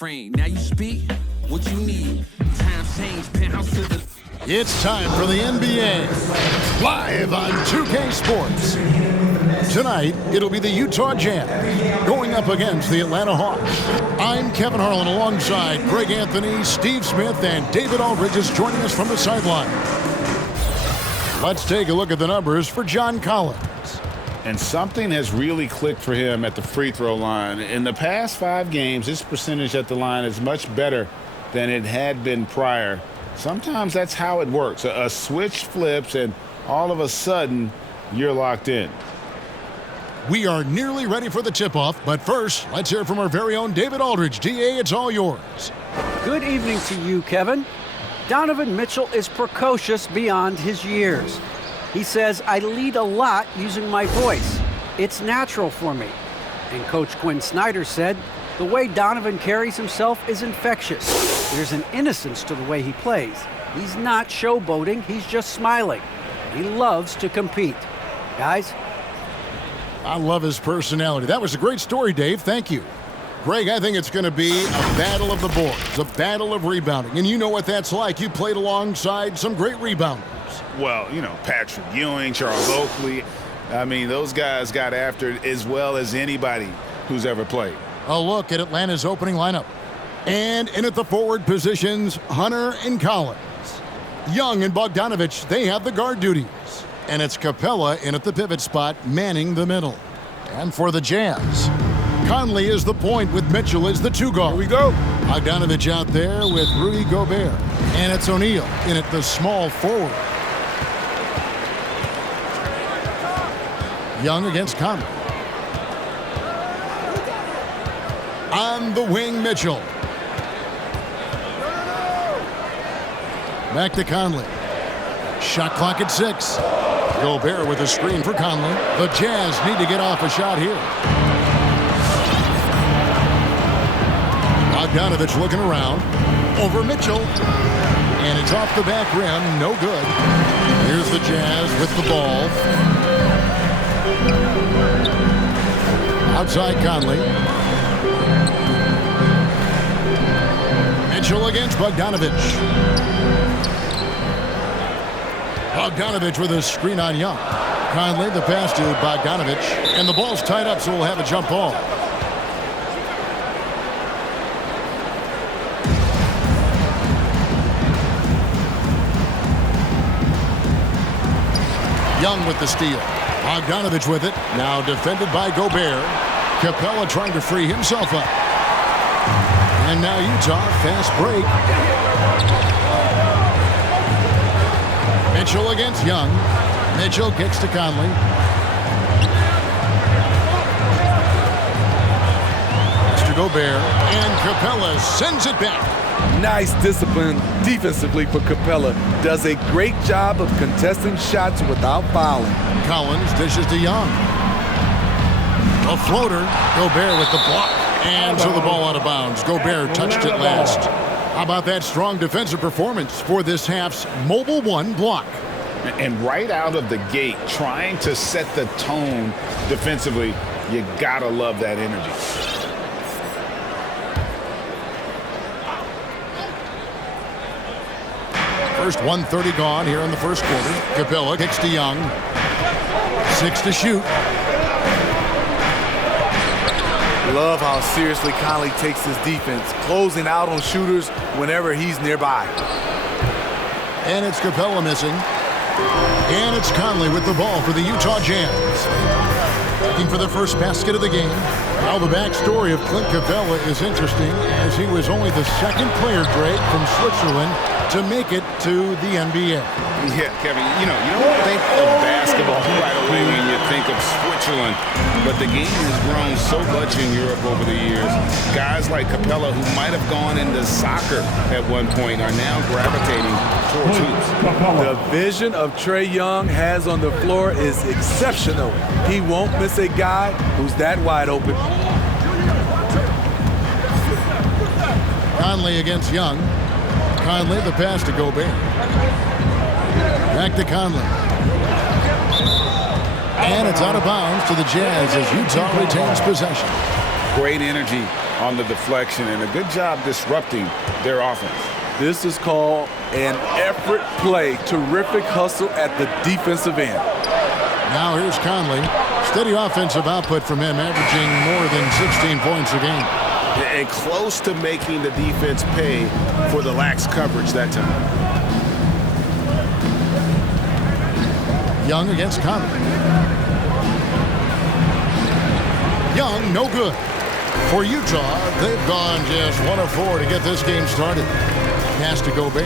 frame. Now you speak what you need. Times change, penthouse to the... It's time for the NBA, live on 2K Sports. Tonight, it'll be the Utah Jazz going up against the Atlanta Hawks. I'm Kevin Harlan alongside Greg Anthony, Steve Smith, and David Aldridge is joining us from the sideline. Let's take a look at the numbers for John Collins. And something has really clicked for him at the free throw line. In the past 5 games, his percentage at the line is much better than it had been prior. Sometimes that's how it works. A switch flips and all of a sudden you're locked in. We are nearly ready for the tip-off, but first, let's hear from our very own David Aldridge. DA, it's all yours. Good evening to you, Kevin. Donovan Mitchell is precocious beyond his years. He says, I lead a lot using my voice. It's natural for me. And Coach Quinn Snyder said, the way Donovan carries himself is infectious. There's an innocence to the way he plays. He's not showboating, he's just smiling. He loves to compete. Guys? I love his personality. That was a great story, Dave. Thank you. Greg, I think it's going to be a battle of the boards, a battle of rebounding. And you know what that's like. You played alongside some great rebounders. Well, you know, Patrick Ewing, Charles Oakley. I mean, those guys got after it as well as anybody who's ever played. A look at Atlanta's opening lineup. And in at the forward positions, Hunter and Collins. Young and Bogdanovich, they have the guard duties. And it's Capella in at the pivot spot, manning the middle. And for the Jazz, Conley is the point with Mitchell as the 2 guard. Here we go. Bogdanovich out there with Rudy Gobert. And it's O'Neal in at the small forward. Young against Conley. On the wing, Mitchell. Back to Conley. Shot clock at 6. Gobert with a screen for Conley. The Jazz need to get off a shot here. Bogdanovich looking around. Over Mitchell. And it's off the back rim. No good. Here's the Jazz with the ball. Outside Conley. Mitchell against Bogdanovich. Bogdanovich with a screen on Young. Conley, the pass to Bogdanovich. And the ball's tied up, so we'll have a jump ball. Young with the steal. Bogdanovich with it. Now defended by Gobert. Capella trying to free himself up. And now Utah, fast break. Mitchell against Young. Mitchell kicks to Conley. Mr. Gobert. And Capella sends it back. Nice discipline defensively for Capella. Does a great job of contesting shots without fouling. Collins dishes to Young. A floater. Gobert with the block. And so the ball out of bounds. Gobert touched it last. How about that strong defensive performance for this half's Mobile 1 block? And right out of the gate, trying to set the tone defensively, you gotta love that energy. First 1:30 gone here in the first quarter. Capella kicks to Young. 6 to shoot. Love how seriously Conley takes his defense, closing out on shooters whenever he's nearby. And it's Capella missing. And it's Conley with the ball for the Utah Jazz. Looking for the first basket of the game. Now the backstory of Clint Capella is interesting, as he was only the second player, Greg, from Switzerland to make it to the NBA. Yeah, Kevin, you don't think of basketball right away when you think of Switzerland, but the game has grown so much in Europe over the years. Guys like Capella, who might have gone into soccer at one point, are now gravitating towards hoops. The vision of Trae Young has on the floor is exceptional. He won't miss a guy who's that wide open. Conley against Young. Conley, the pass to Gobert. Back to Conley. And it's out of bounds to the Jazz as Utah retains possession. Great energy on the deflection, and a good job disrupting their offense. This is called an effort play. Terrific hustle at the defensive end. Now here's Conley. Steady offensive output from him, averaging more than 16 points a game. And close to making the defense pay for the lax coverage that time. Young against Conley. Young, no good. For Utah, they've gone just 1 of 4 to get this game started. Pass to Gobert.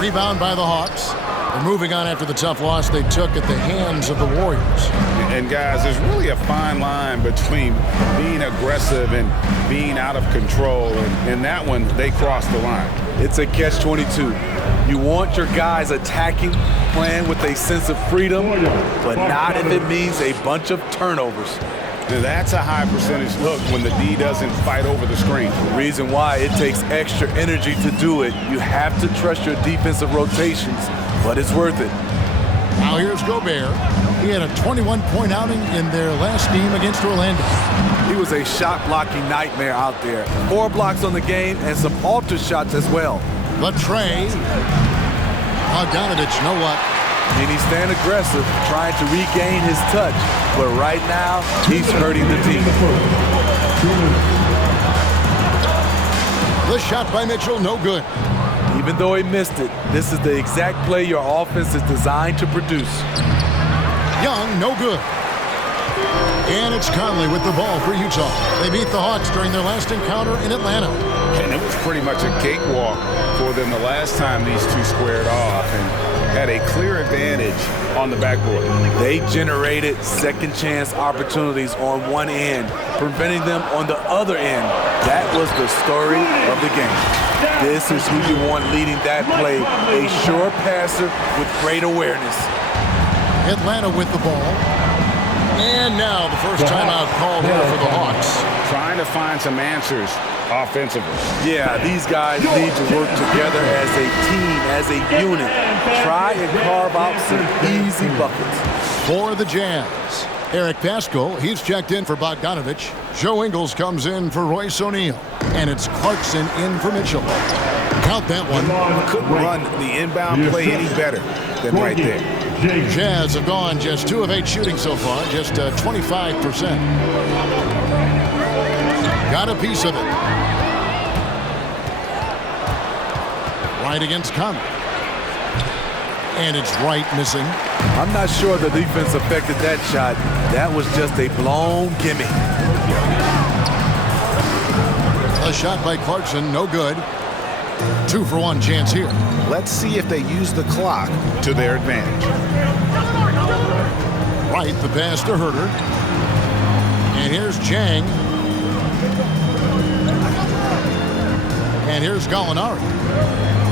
Rebound by the Hawks. They're moving on after the tough loss they took at the hands of the Warriors. And guys, there's really a fine line between being aggressive and being out of control. And in that one, they crossed the line. It's a catch-22. You want your guys attacking, playing with a sense of freedom, but not if it means a bunch of turnovers. Now that's a high percentage look when the D doesn't fight over the screen. The reason why it takes extra energy to do it. You have to trust your defensive rotations, but it's worth it. Now here's Gobert. He had a 21-point outing in their last game against Orlando. He was a shot-blocking nightmare out there. 4 blocks on the game and some alter shots as well. But Trey, Bogdanovich, know what? And he's staying aggressive, trying to regain his touch. But right now, he's hurting the team. The shot by Mitchell, no good. Even though he missed it, this is the exact play your offense is designed to produce. Young, no good. And it's Conley with the ball for Utah. They beat the Hawks during their last encounter in Atlanta. And it was pretty much a cakewalk for them the last time these two squared off and had a clear advantage on the backboard. They generated second chance opportunities on one end, preventing them on the other end. That was the story of the game. This is who you want leading that play, a sure passer with great awareness. Atlanta with the ball. And now the first timeout called here for the Hawks. Trying to find some answers offensively. Yeah, these guys need to work together as a team, as a unit. Try and carve out some easy buckets. For the Jazz, Eric Pascal, he's checked in for Bogdanovich. Joe Ingles comes in for Royce O'Neal. And it's Clarkson in for Mitchell. Count that one. Couldn't run the inbound play any better than right there. Jazz have gone just 2 of 8 shooting so far, just 25%. Got a piece of it. Right against Conley. And it's right missing. I'm not sure the defense affected that shot. That was just a blown gimme. A shot by Clarkson, no good. 2 for 1 chance here. Let's see if they use the clock To their advantage. Right, the pass to Herter. And here's Chang. And here's Gallinari.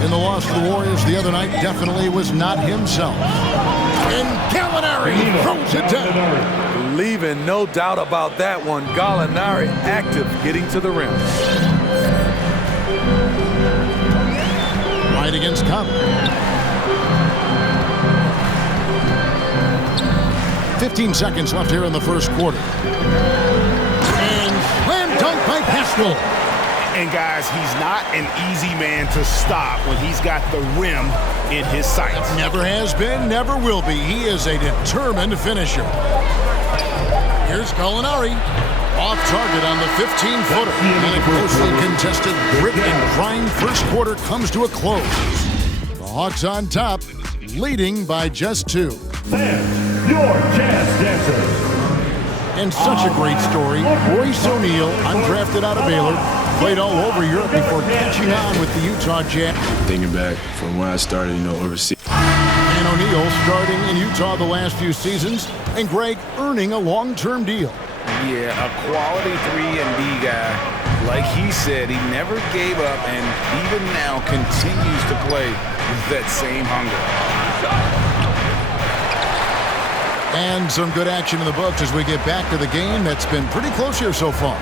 In the loss to the Warriors the other night, definitely was not himself. And Gallinari throws it down. Leaving no doubt about that one. Gallinari active, getting to the rim. Right against Conley. 15 seconds left here in the first quarter. And slam dunk by Pascal. And guys, he's not an easy man to stop when he's got the rim in his sights. Never has been, never will be. He is a determined finisher. Here's Gallinari. Off target on the 15-footer. And a closely contested grit and grind first quarter comes to a close. The Hawks on top, leading by just 2. And your Jazz Dancers. And such a great story. Royce O'Neal, undrafted out of Baylor, played all over Europe before catching on with the Utah Jazz. Thinking back from when I started, overseas. And O'Neal starting in Utah the last few seasons, and Greg earning a long-term deal. Yeah, a quality 3-and-D guy. Like he said, he never gave up and even now continues to play with that same hunger. And some good action in the books as we get back to the game that's been pretty close here so far.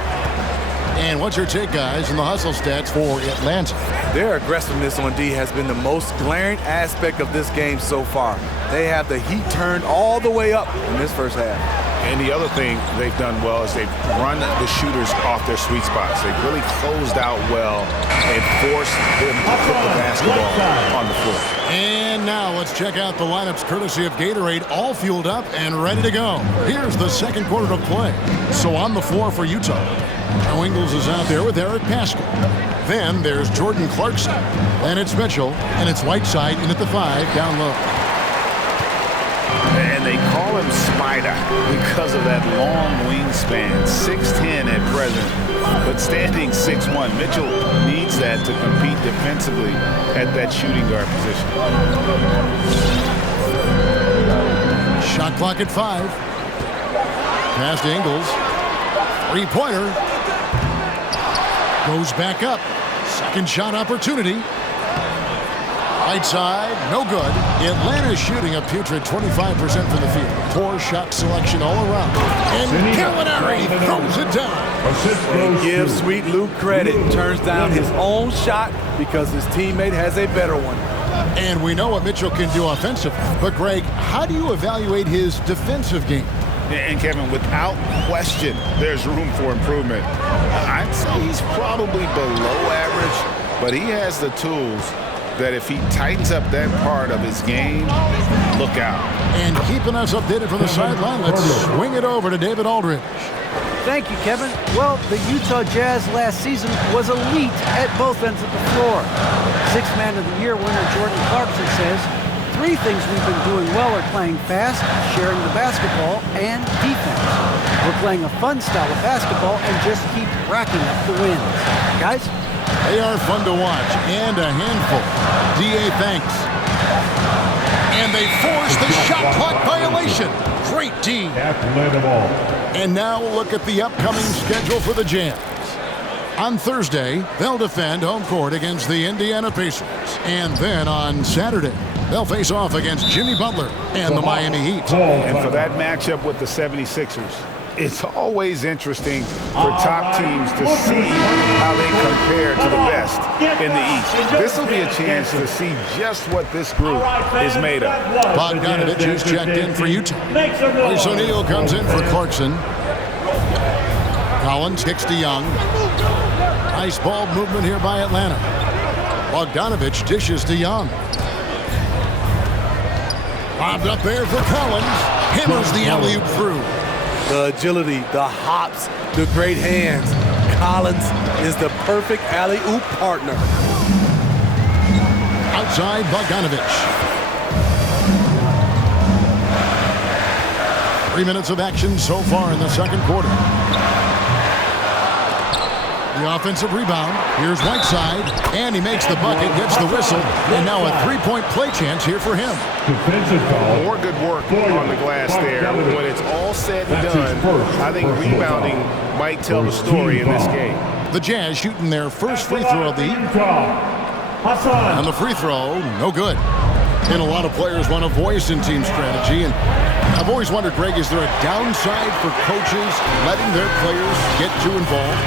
And what's your take, guys, in the hustle stats for Atlanta? Their aggressiveness on D has been the most glaring aspect of this game so far. They have the heat turned all the way up in this first half. And the other thing they've done well is they've run the shooters off their sweet spots. They've really closed out well and forced them to put the basketball on the floor. And now let's check out the lineups courtesy of Gatorade, all fueled up and ready to go. Here's the second quarter of play. So on the floor for Utah, now Ingles is out there with Eric Pascal. Then there's Jordan Clarkson. Then it's Mitchell, and it's Whiteside in at the 5 down low. And they call him Spider because of that long wingspan, 6'10" at present, but standing 6'1". Mitchell needs that to compete defensively at that shooting guard position. Shot clock at 5. Pass to Ingles. Three-pointer. Goes back up. Second shot opportunity. Right side, no good. Atlanta's shooting a putrid 25% from the field. Poor shot selection all around. And Gallinari throws it down. And give Sweet Luke credit. Turns down his own shot because his teammate has a better one. And we know what Mitchell can do offensively. But, Greg, how do you evaluate his defensive game? And, Kevin, without question, there's room for improvement. I'd say he's probably below average, but he has the tools that if he tightens up that part of his game, look out. And keeping us updated from the sideline, let's swing it over to David Aldridge. Thank you, Kevin. Well, the Utah Jazz last season was elite at both ends of the floor. Sixth Man of the Year winner Jordan Clarkson says, 3 things we've been doing well are playing fast, sharing the basketball, and defense. We're playing a fun style of basketball and just keep racking up the wins. Guys? They are fun to watch and a handful. DA thanks. And they force the shot clock violation. Great D. And now we'll look at the upcoming schedule for the Jazz. On Thursday, they'll defend home court against the Indiana Pacers. And then on Saturday, they'll face off against Jimmy Butler and the Miami Heat. And for that matchup with the 76ers, it's always interesting for top teams to see how they compare to the best in the East. This will be a chance to see just what this group is made of. Bogdanovich is checked in for Utah. Royce O'Neal comes in for Clarkson. Collins kicks to Young. Nice ball movement here by Atlanta. Bogdanovich dishes to Young. Bobbed up there for Collins. Hammers the alley-oop through. The agility, the hops, the great hands. Collins is the perfect alley-oop partner. Outside Bogdanovich. 3 minutes of action so far in the second quarter. The offensive rebound. Here's Whiteside, and he makes the bucket, gets the whistle, and now a 3-point play chance here for him. More good work on the glass there. When it's all said and done, I think rebounding might tell the story in this game. The Jazz shooting their first free throw of the evening. And the free throw, no good. And a lot of players want a voice in team strategy, and I've always wondered, Greg, is there a downside for coaches letting their players get too involved?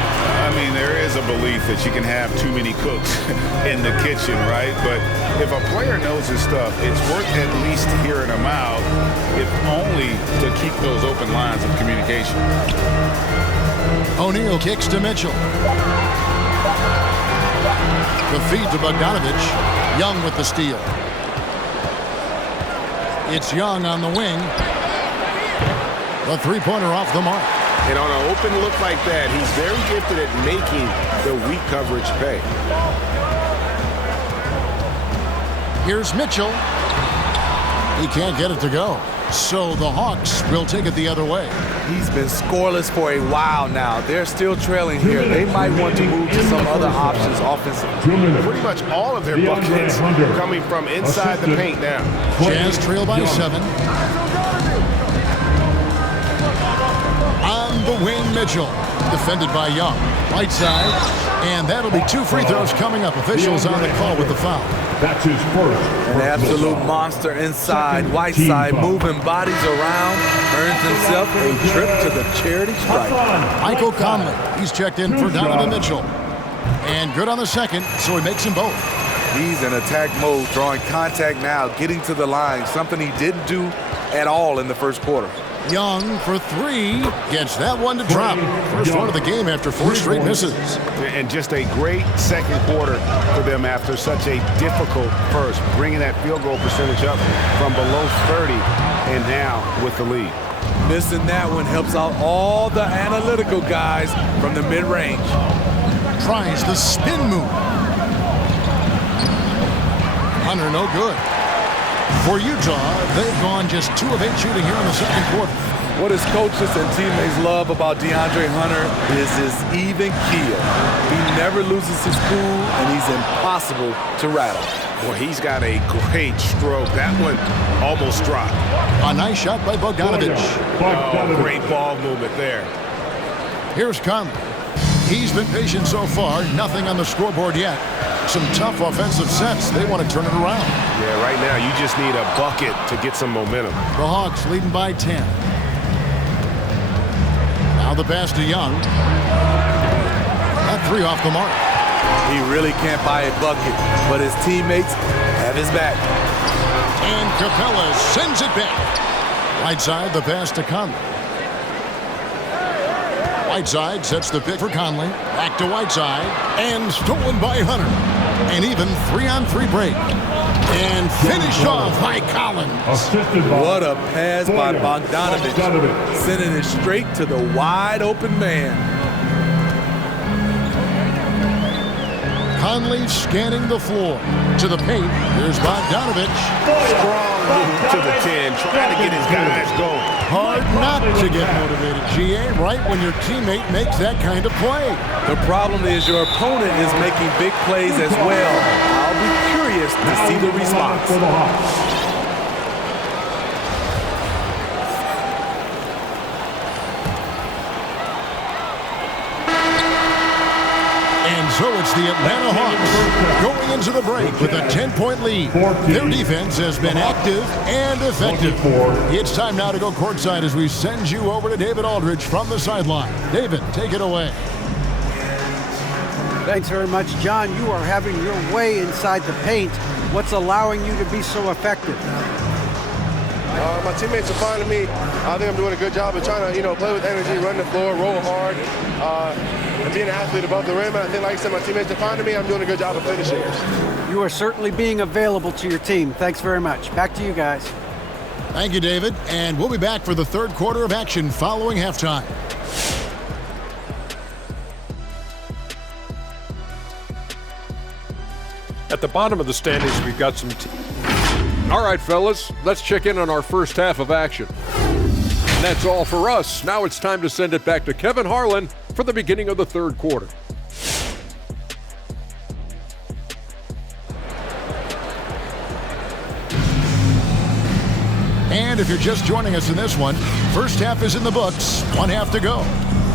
I mean, there is a belief that you can have too many cooks in the kitchen, right? But if a player knows his stuff, it's worth at least hearing him out, if only to keep those open lines of communication. O'Neal kicks to Mitchell. The feed to Bogdanovich. Young with the steal. It's Young on the wing. The three-pointer off the mark. And on an open look like that, he's very gifted at making the weak coverage pay. Here's Mitchell. He can't get it to go. So the Hawks will take it the other way. He's been scoreless for a while now. They're still trailing here. They might want to move to some other options offensively. Pretty much all of their buckets coming from inside the paint now. Jazz trail by 7. On the wing, Mitchell. Defended by Young. Right side. And that'll be 2 free throws coming up. Officials on the call with the foul. That's his first. An absolute monster inside. Whiteside moving bodies around, earns himself a trip to the charity stripe. Michael Conley, he's checked in for Donovan Mitchell. And good on the second, so he makes them both. He's in attack mode, drawing contact now, getting to the line, something he didn't do at all in the first quarter. Young for 3, gets that one to drop. First one of the game after 4 straight misses. And just a great second quarter for them after such a difficult first, bringing that field goal percentage up from below 30 and now with the lead. Missing that one helps out all the analytical guys from the mid-range. Tries the spin move. Hunter, no good. For Utah, they've gone just 2 of 8 shooting here in the second quarter. What his coaches and teammates love about DeAndre Hunter is his even keel. He never loses his cool, and he's impossible to rattle. Well, he's got a great stroke. That one almost dropped. A nice shot by Bogdanovic. Oh, great ball movement there. Here's Conley. He's been patient so far. Nothing on the scoreboard yet. Some tough offensive sets. They want to turn it around. Yeah, right now you just need a bucket to get some momentum. The Hawks leading by 10. Now the pass to Young. That 3 off the mark. He really can't buy a bucket, but his teammates have his back. And Capella sends it back. Right side, the pass to Conley. Whiteside sets the pick for Conley. Back to Whiteside. And stolen by Hunter. An even 3-on-3 break. And finished off by Collins. What a pass by Bogdanovic. Sending it straight to the wide open man. Conley scanning the floor. To the paint. Here's Bogdanovic. Strong move to the 10, trying to get his guys going. Hard not to get motivated, GA, right when your teammate makes that kind of play. The problem is your opponent is making big plays as well. I'll be curious to see the response. And so it's the Atlanta Hawks going into the break with a 10-point lead. Their defense has been active and effective. It's time now to go courtside as we send you over to David Aldridge from the sideline. David, take it away. Thanks very much, John. You are having your way inside the paint. What's allowing you to be so effective? My teammates are finding me. I think I'm doing a good job of trying to, play with energy, run the floor, roll hard, and being an athlete above the rim. And I think, like I said, my teammates are finding me. I'm doing a good job of finishing. You are certainly being available to your team. Thanks very much. Back to you guys. Thank you, David. And we'll be back for the third quarter of action following halftime. At the bottom of the standings, we've got some... All right, fellas, let's check in on our first half of action. And that's all for us. Now it's time to send it back to Kevin Harlan for the beginning of the third quarter. And if you're just joining us in this one, first half is in the books, 1 half to go.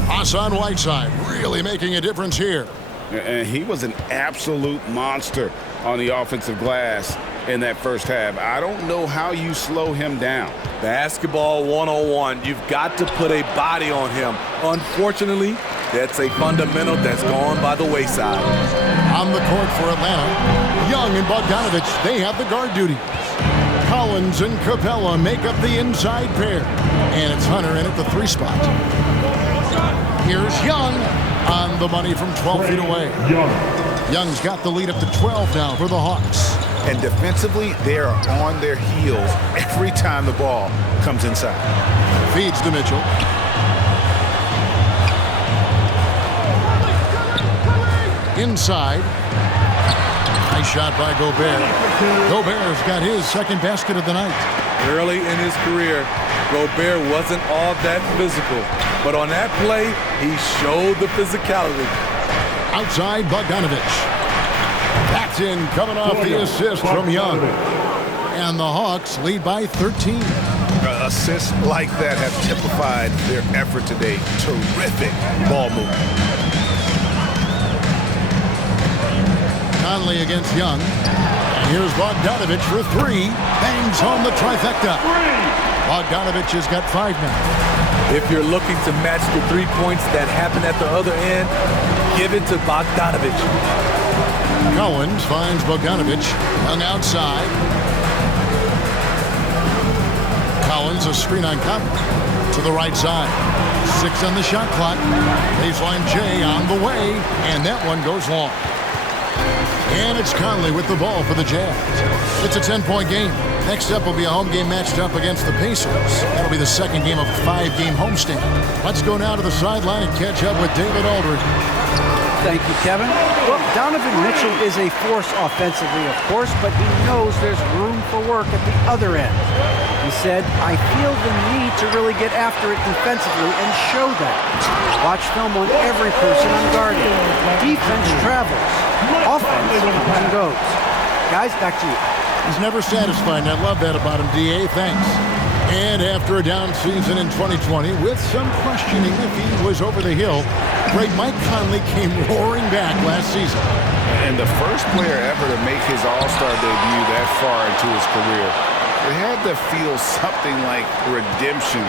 Hassan Whiteside really making a difference here. And he was an absolute monster on the offensive glass in that first half. I don't know how you slow him down. Basketball 101. You've got to put a body on him. Unfortunately, that's a fundamental that's gone by the wayside. On the court for Atlanta, Young and Bogdanovic, they have the guard duties. Collins and Capella make up the inside pair. And it's Hunter in at the 3 spot. Here's Young on the money from 12 feet away. Young's got the lead up to 12 now for the Hawks. And defensively, they are on their heels every time the ball comes inside. Feeds to Mitchell. Inside. Nice shot by Gobert. Gobert's got his second basket of the night. Early in his career, Gobert wasn't all that physical. But on that play, he showed the physicality. Outside, Bogdanovic. That's in, coming off the assist from Young. And the Hawks lead by 13. Assists like that have typified their effort today. Terrific ball movement. Conley against Young. And here's Bogdanovich for three. Bangs home the trifecta. Bogdanovich has got 5 now. If you're looking to match the 3 points that happened at the other end, give it to Bogdanovich. Collins finds Bogdanovich. Young outside. Collins a screen on Conley. To the right side. 6 on the shot clock. Baseline J on the way. And that one goes long. And it's Conley with the ball for the Jazz. It's a 10-point game. Next up will be a home game matched up against the Pacers. That'll be the second game of a 5-game homestand. Let's go now to the sideline and catch up with David Aldridge. Thank you, Kevin. Well, Donovan Mitchell is a force offensively, of course, but he knows there's room for work at the other end. He said, I feel the need to really get after it defensively and show that. Watch film on every person I'm guarding. Defense travels. Offense comes and goes. Guys, back to you. He's never satisfied, and I love that about him, D.A. Thanks. And after a down season in 2020, with some questioning if he was over the hill, great Mike Conley came roaring back last season. And the first player ever to make his All-Star debut that far into his career. It had to feel something like redemption.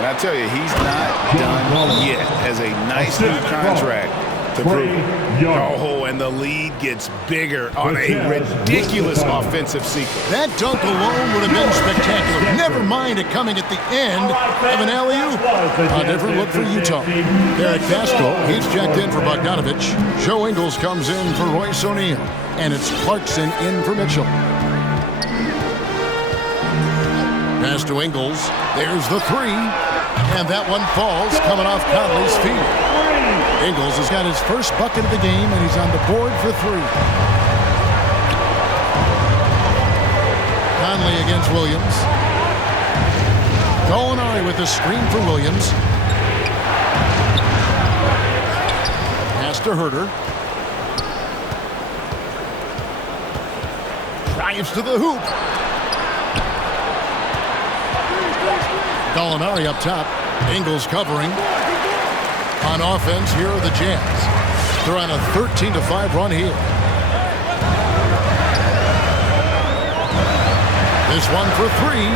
And I tell you, he's not done yet. Has a nice new contract to prove it. Oh, and the lead gets bigger on a ridiculous offensive sequence. That dunk alone would have been spectacular. Never mind it coming at the end of an alley-oop. A different look for Utah. Eric Pascal, he's checked in for Bogdanovich. Joe Ingles comes in for Royce O'Neal. And it's Clarkson in for Mitchell. Pass to Ingles. There's the three. And that one falls coming off Conley's feet. Ingles has got his first bucket of the game, and he's on the board for 3. Conley against Williams. Gallinari with the screen for Williams. Pass to Herter. Drives to the hoop. Gallinari up top. Ingles covering. On offense, here are the Jazz. They're on a 13-5 run here. This one for 3.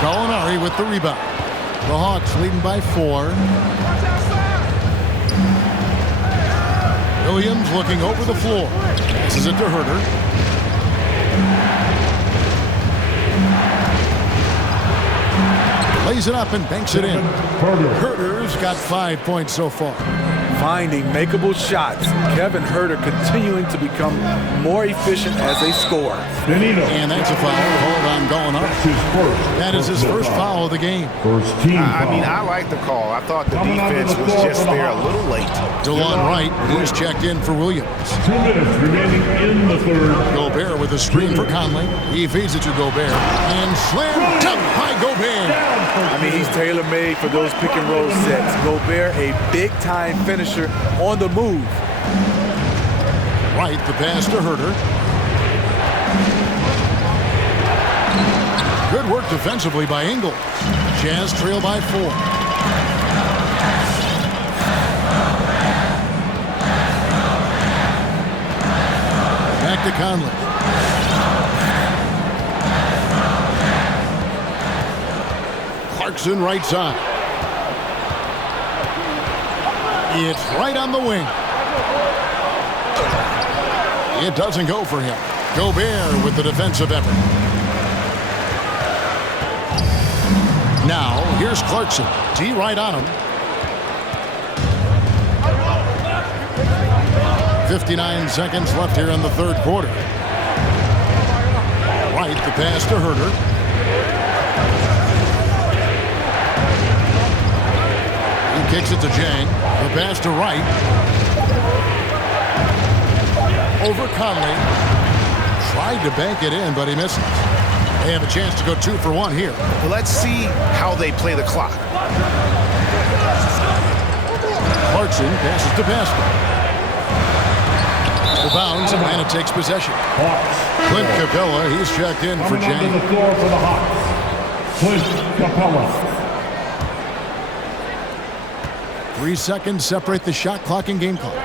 Gallinari with the rebound. The Hawks leading by 4. Williams looking over the floor. Passes it to Herter. Lays it up and banks it in. Herter's got 5 points so far. Finding makeable shots. Kevin Herter continuing to become more efficient as a scorer. And that's a foul. Hold on, Gallinari. That is his first foul of the game. I mean, I like the call. I thought the defense was just there a little late. DeLon Wright, who's checked in for Williams. 2 minutes remaining in the third. Gobert with a screen for Conley. He feeds it to Gobert. And slam dunk by Gobert. I mean, he's tailor-made for those pick-and-roll sets. Gobert, a big-time finisher on the move. Wright, the pass to Herter. Good work defensively by Ingles. Jazz trail by 4. Back to Conley. Clarkson right side. It's right on the wing. It doesn't go for him. Gobert with the defensive effort. Now, here's Clarkson. D right on him. 59 seconds left here in the third quarter. Wright, the pass to Herter. He kicks it to Jang. The pass to Wright. Over Conley. Tried to bank it in, but he misses. They have a chance to go 2 for 1 here. Well, let's see how they play the clock. Clarkson passes to Pascal. The bounds, Atlanta takes possession. Clint Capella, he's checked in for Jang. On the floor for the Hawks, Clint Capella. 3 seconds separate the shot clock and game clock.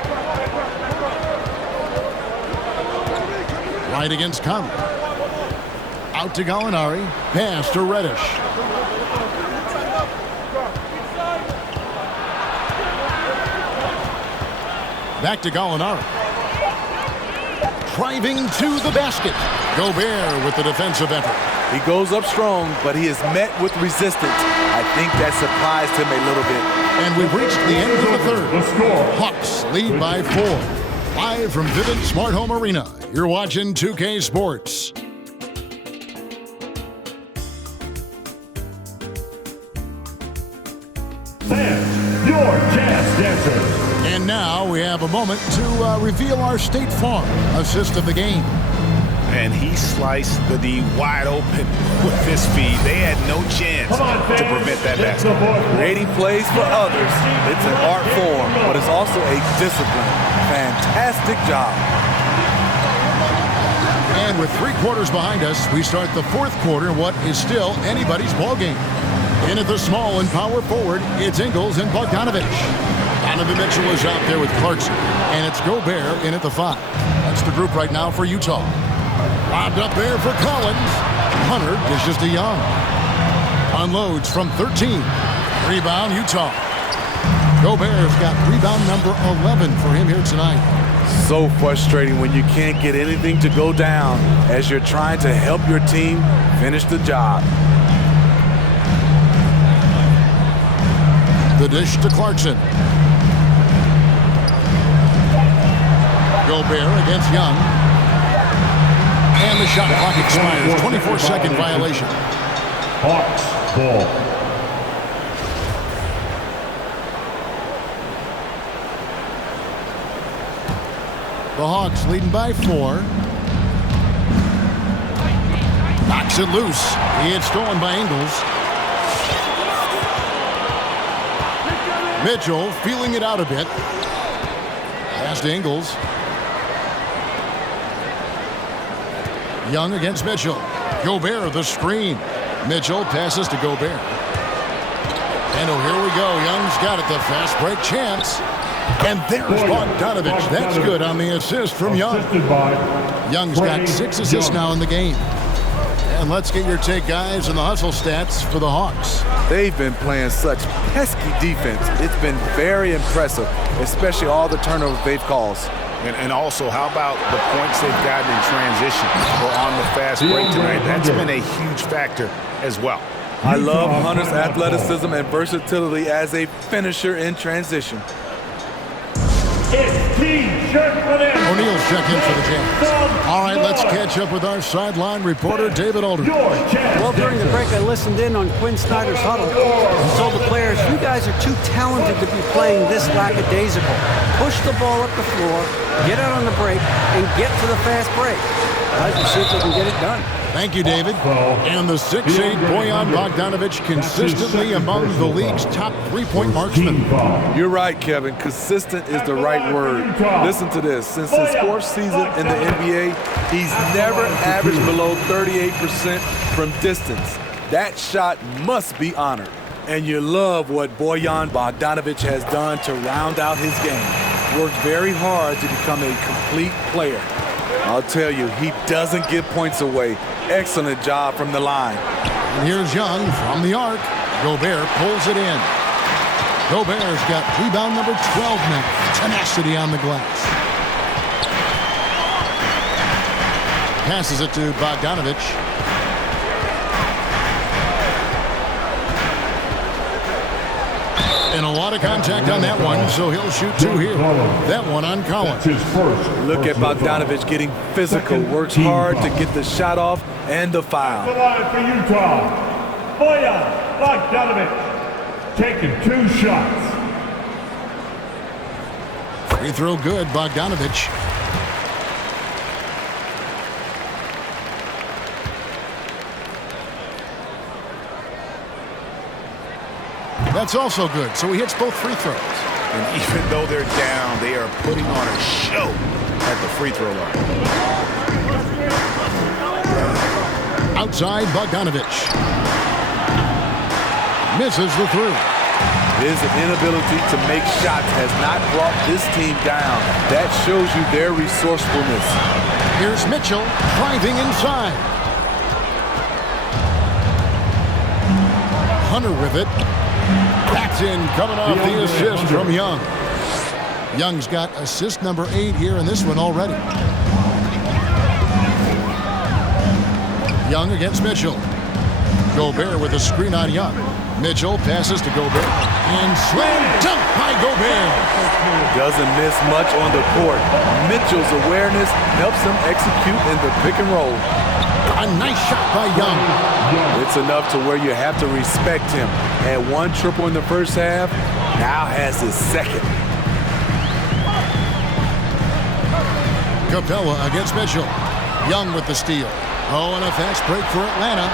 Right against Conley. Out to Gallinari. Pass to Reddish. Back to Gallinari. Driving to the basket. Gobert with the defensive effort. He goes up strong, but he is met with resistance. I think that surprised him a little bit. And we've reached the end of the third. Hawks lead by 4. Live from Vivint Smart Home Arena, you're watching 2K Sports. Sam, your jazz dancer. And now we have a moment to reveal our State Farm assist of the game. And he sliced the D wide open with this speed. They had no chance to prevent that basket. Creating plays for others. It's an art form, but it's also a discipline. Fantastic job. And with 3 quarters behind us, we start the 4th quarter, what is still anybody's ballgame. In at the small and power forward, it's Ingles and Bogdanovich. Donovan Mitchell is out there with Clarkson, and it's Gobert in at the 5. That's the group right now for Utah. Lobbed up there for Collins. Hunter is just a Young. Unloads from 13. Rebound, Utah. Gobert's got rebound number 11 for him here tonight. So frustrating when you can't get anything to go down as you're trying to help your team finish the job. The dish to Clarkson. Gobert against Young. And the shot clock expires. 24-second violation. Hawks ball. The Hawks leading by 4. Knocks it loose. It's stolen by Ingles. Mitchell feeling it out a bit. Pass to Ingles. Young against Mitchell. Gobert the screen. Mitchell passes to Gobert. And oh, here we go. Young's got it. The fast break chance. And there's Bogdanovich. That's good on the assist from Young. Young's got 6 assists now in the game. And let's get your take, guys, on the hustle stats for the Hawks. They've been playing such pesky defense. It's been very impressive, especially all the turnovers they've caused. And also, how about the points they've gotten in transition or on the fast break tonight? That's been a huge factor as well. I love Hunter's athleticism and versatility as a finisher in transition. O'Neal's check in for the Jazz. All right, let's catch up with our sideline reporter, David Aldridge. Well, during the break, I listened in on Quinn Snyder's huddle and told the players, you guys are too talented to be playing this lackadaisical. Push the ball up the floor, get out on the break, and get to the fast break. Let's see if we can get it done. Thank you, David. And the 6'8" Bojan Bogdanovich consistently among the league's top 3-point marksmen. You're right, Kevin. Consistent is the right word. Listen to this. Since his 4th season in the NBA, he's never averaged below 38% from distance. That shot must be honored. And you love what Bojan Bogdanovich has done to round out his game. Worked very hard to become a complete player. I'll tell you, he doesn't give points away. Excellent job from the line. And here's Young from the arc. Gobert pulls it in. Gobert's got rebound number 12 now. Tenacity on the glass. Passes it to Bogdanovich. And a lot of contact on that one, so he'll shoot 2 here. That one on Collins. Look at Bogdanovich getting physical. Works hard to get the shot off and the foul. The line for Utah, Bojan Bogdanovich, taking 2 shots. Free throw good, Bogdanovich. That's also good, so he hits both free throws. And even though they're down, they are putting on a show at the free throw line. Outside, Bogdanovich. Misses the 3. His inability to make shots has not brought this team down. That shows you their resourcefulness. Here's Mitchell driving inside. Hunter with it. That's in, coming off the assist from Young. Young's got assist number 8 here in this one already. Young against Mitchell. Gobert with a screen on Young. Mitchell passes to Gobert. And slam dunk by Gobert. Doesn't miss much on the court. Mitchell's awareness helps him execute in the pick and roll. A nice shot by Young. It's enough to where you have to respect him. Had 1 triple in the first half, now has his second. Capella against Mitchell. Young with the steal. Oh, and a fast break for Atlanta.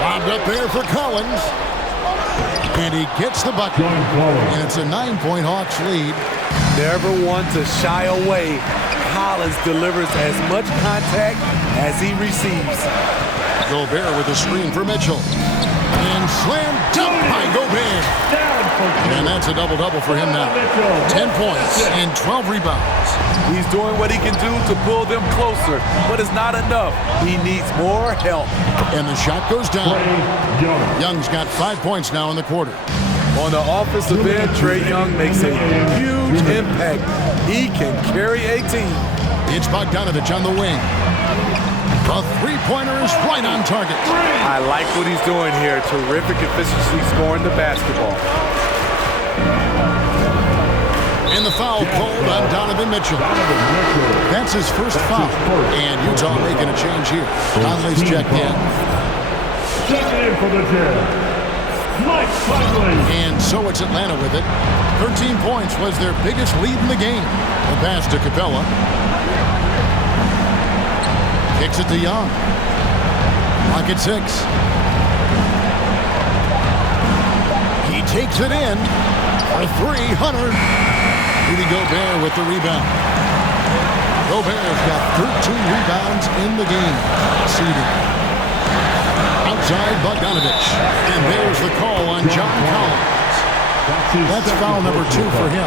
Lobbed up there for Collins. And he gets the bucket. And it's a 9-point Hawks lead. Never one to shy away. Collins delivers as much contact as he receives. Gobert with a screen for Mitchell. And slam dunk by Gobert. And that's a double-double for him now. 10 points and 12 rebounds. He's doing what he can do to pull them closer, but it's not enough. He needs more help. And the shot goes down. Young's got 5 points now in the quarter. On the offensive end, Trae Young makes a huge impact. He can carry a team. It's Bogdanovich on the wing. The three-pointer is right on target. I like what he's doing here. Terrific efficiency scoring the basketball. And the foul called on Donovan Mitchell. That's his first foul. And Utah making a change here. Conley's checked in. Checking in for the Jazz, Mike Conley. And so it's Atlanta with it. 13 points was their biggest lead in the game. The pass to Capella. Kicks it to Young. Clock at 6. He takes it in. For 3, Hunter. Rudy Gobert with the rebound. Gobert's got 13 rebounds in the game. Seeded. Outside Bogdanovich. And there's the call on John Collins. That's foul number 2 for him.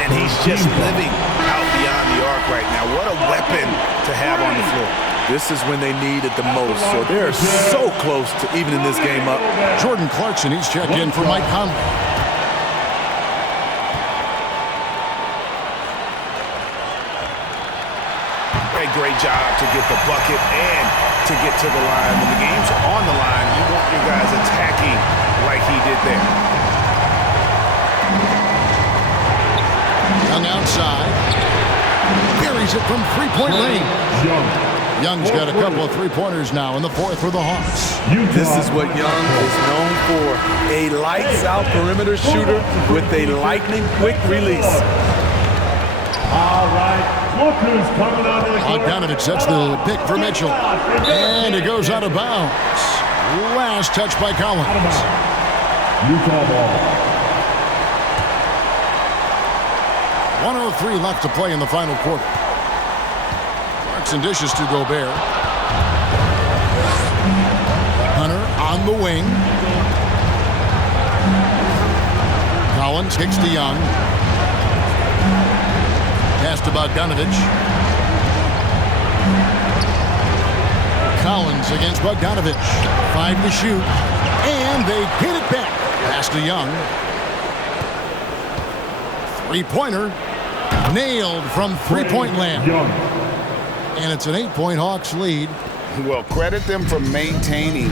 And he's just living out beyond the arc right now. What a weapon to have on the floor. This is when they need it the most, so they're so close to evening this game up. Jordan Clarkson, he's checked in for Mike Conley. Great job to get the bucket and to get to the line. When the game's on the line, you want your guys attacking like he did there. Young outside. Buries it from three-point range. Young's got a couple of three-pointers now in the fourth for the Hawks. This is what Young is known for. A lights-out perimeter shooter with a lightning-quick release. All right. Look who's coming out of the court. Bogdanovich sets the pick for Mitchell. And it goes out of bounds. Last touch by Collins. Utah ball. 1:03 left to play in the final quarter. Clarkson dishes to Gobert. Hunter on the wing. Collins kicks to Young. Pass to Bogdanovich. Collins against Bogdanovich. 5 to shoot. And they hit it back. Pass to Young. Three-pointer. Nailed from three-point land. And it's an 8-point Hawks lead. Well, credit them for maintaining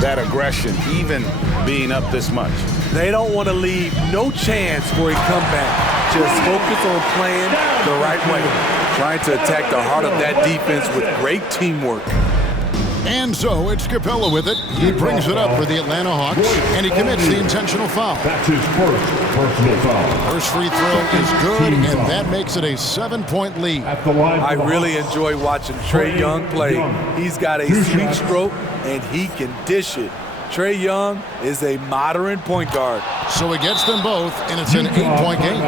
that aggression, even being up this much. They don't want to leave no chance for a comeback. Just focus on playing the right way. Trying to attack the heart of that defense with great teamwork. And so it's Capella with it. He brings it up for the Atlanta Hawks, and he commits the intentional foul. That's his first personal foul. First free throw is good, and that makes it a 7-point lead. I really enjoy watching Trae Young play. He's got a sweet stroke, and he can dish it. Trae Young is a modern point guard. So he gets them both, and it's an 8-point game.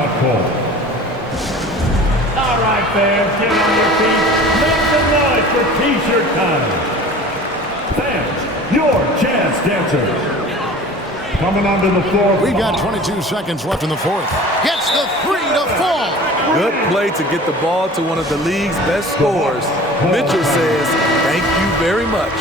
All right, fans, get on your feet. Make some noise for T-shirt time. Fans, your Jazz dancers. Coming onto the floor. We got 22 seconds left in the fourth. Gets the 3 to fall. Good play to get the ball to one of the league's best scorers. Mitchell says, thank you very much.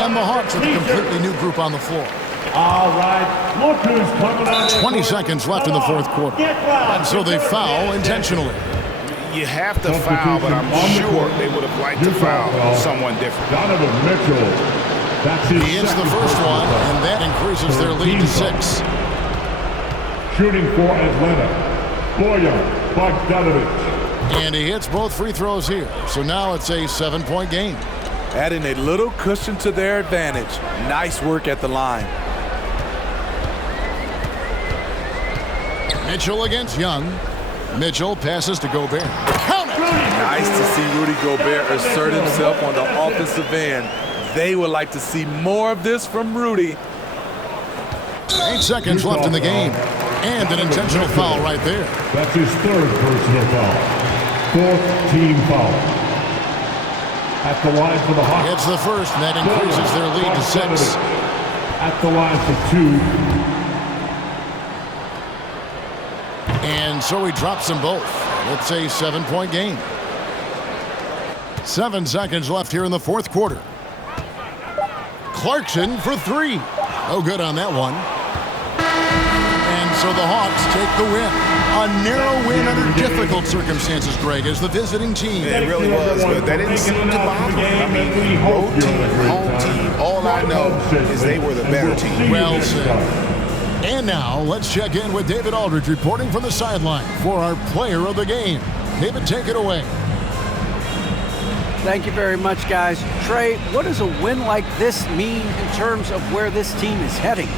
And the Hawks with a completely new group on the floor. All right, look who's coming on. 20 seconds left in the fourth quarter. And so they foul intentionally. You have to foul, but I'm sure they would have liked to foul someone different. Donovan Mitchell. That's his He hits the first one, and that increases their lead to 6. Shooting for Atlanta, Bojan Bogdanovic. And he hits both free throws here. So now it's a 7-point game. Adding a little cushion to their advantage. Nice work at the line. Mitchell against Young. Mitchell passes to Gobert. Count it! Nice to see Rudy Gobert assert himself on the offensive end. They would like to see more of this from Rudy. 8 seconds left in the game. And an intentional foul right there. That's his third personal foul. 4th team foul. At the line for the Hawks. It's the first, and that increases their lead to 6. At the line for 2. And so he drops them both. It's a 7-point game. 7 seconds left here in the fourth quarter. Clarkson for 3. No good on that one. And so the Hawks take the win. A narrow win under difficult circumstances, Greg, as the visiting team. It really was, but that didn't seem to bother them. I mean, road team, home team, all I know is they were the better team. Well said. And now, let's check in with David Aldridge reporting from the sideline for our player of the game. David, take it away. Thank you very much, guys. Trey, what does a win like this mean in terms of where this team is heading?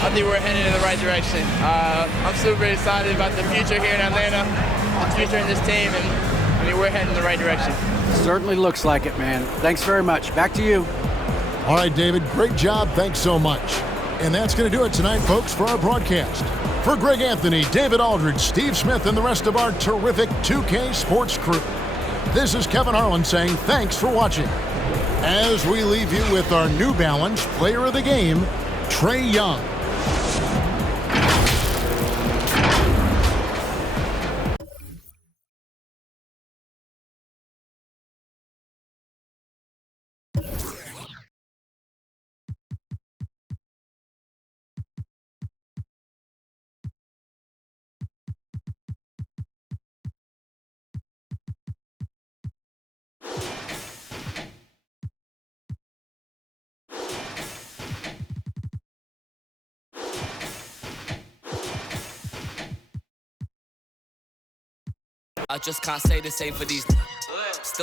I think we're heading in the right direction. I'm super excited about the future here in Atlanta, the future in this team, and I mean, we're heading in the right direction. Certainly looks like it, man. Thanks very much. Back to you. All right, David, great job. Thanks so much. And that's going to do it tonight, folks, for our broadcast. For Greg Anthony, David Aldridge, Steve Smith, and the rest of our terrific 2K Sports crew, this is Kevin Harlan saying thanks for watching. As we leave you with our New Balance player of the game, Trae Young. I just can't say the same for these.